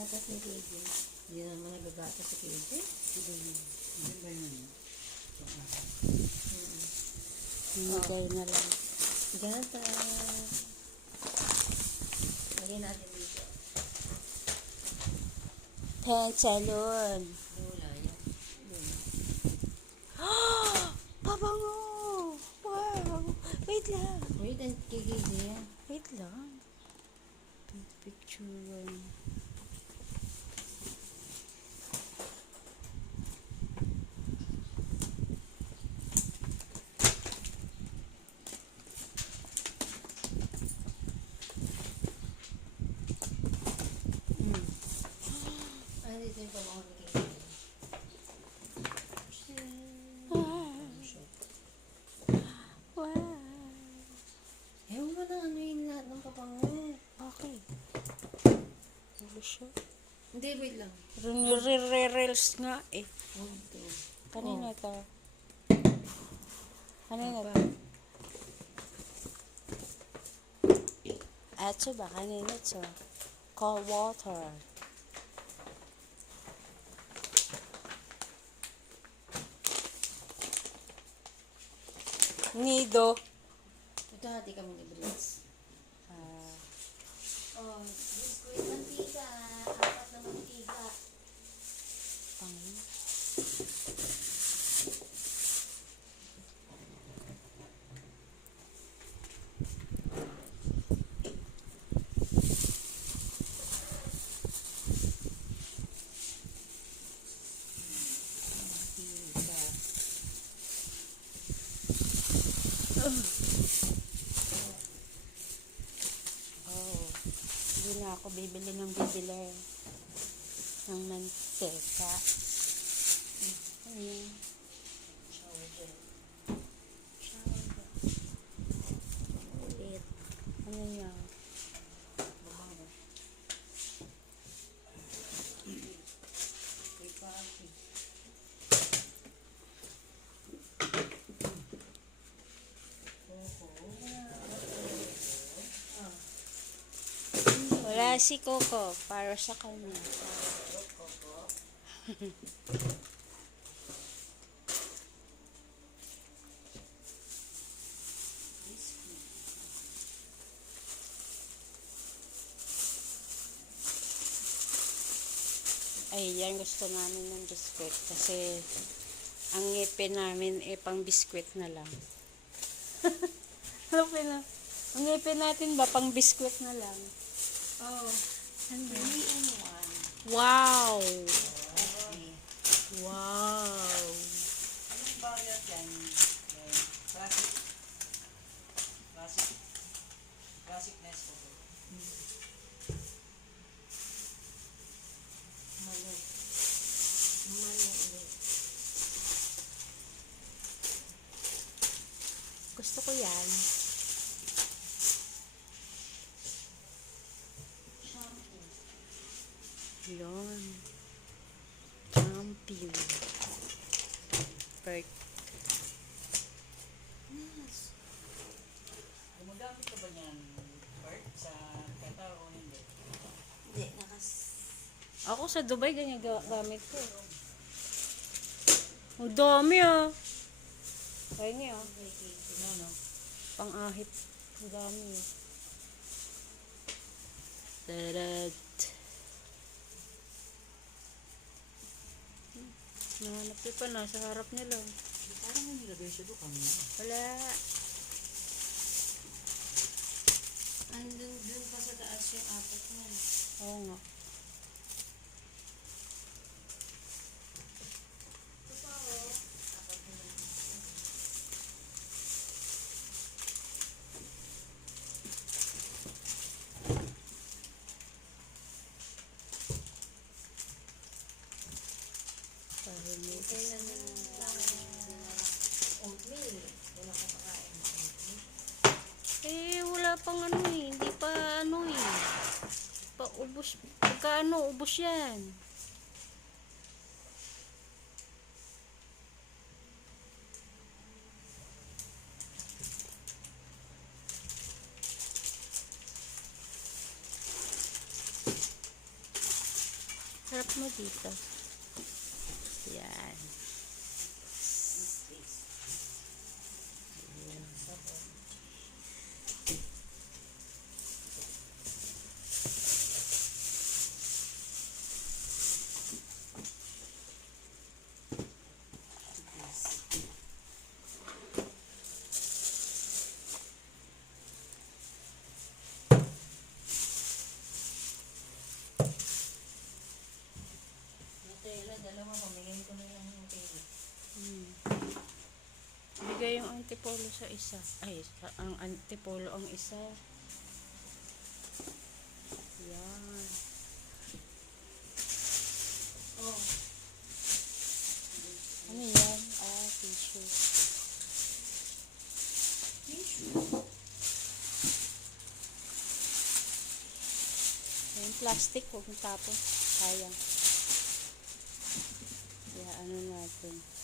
gatas ni KJ. Hindi naman nagagatas si KJ. Hindi ba yun? Hindi kayo na lang. Gatas. Lagyan natin dito. Pensalon. Wala yan. Pabango! Wow! Wait lang. Wait, and KJ yan. Wait lang. Picture. Ano dito yung pamahal ni KJ? Wow! Ewan mo na ano yung lahat ng papango. Okay. Ano siya? Hindi, wait lang. Re-reels nga eh. Oh, ito. Kanina to. Kanina Apa? to. Eto ba? Kanina to. Cold water. Nido. Ito hati kami ni Brits. Ah, Oh, biskuit mantika. 4 na mantika. pang. Oh, hindi na ako bibili ng mantika. Ano yun? Shower gel. Shower gel. Ulit. Ano yan? Babaw. May party. Wala si Coco para sa kanya. Ay, yan gusto namin ng biskwit kasi ang ngipin namin eh pang biskwit na lang. Ang ngipin natin ba pang biskwit na lang? Oh, Ano? 3-in-1. Wow! Wow! Anong variant yan? Classic. Classic. Classic Nescafe. Malo. Malo ulit. Gusto ko yan. Shampoo. Yun. Champion. Perfect. Yes. Gumagamit ka ba niyan, Bert, sa kata o hindi? Hindi, Ako sa Dubai, ganyan gamit ko. Ang dami ah. Kaya niya ah. No. Pang-ahit. Ang dami ah. Tarad. Nahanap ko pa, nasa harap nila. Parang may nilagay siya doon kanina. Wala. andun dun pa sa taas yung 4 na. Oo nga. Kailan lang oatmeal. Wala ko pakain ng oatmeal. Eh, wala pang ano eh. Hindi pa ano eh. Pa ubos. Pagka ano, ubos yan. Harap mo dito. Yan. Nutella, dalawa, mamigay ko na lang yung Nutella. Bigay yung antipolo sa isa. Ay, ang antipolo ang isa. Yan. Oh, Ano yan? Ah, tissue. Yung plastic, huwag mong tapon. Sayang. Kaya ano natin.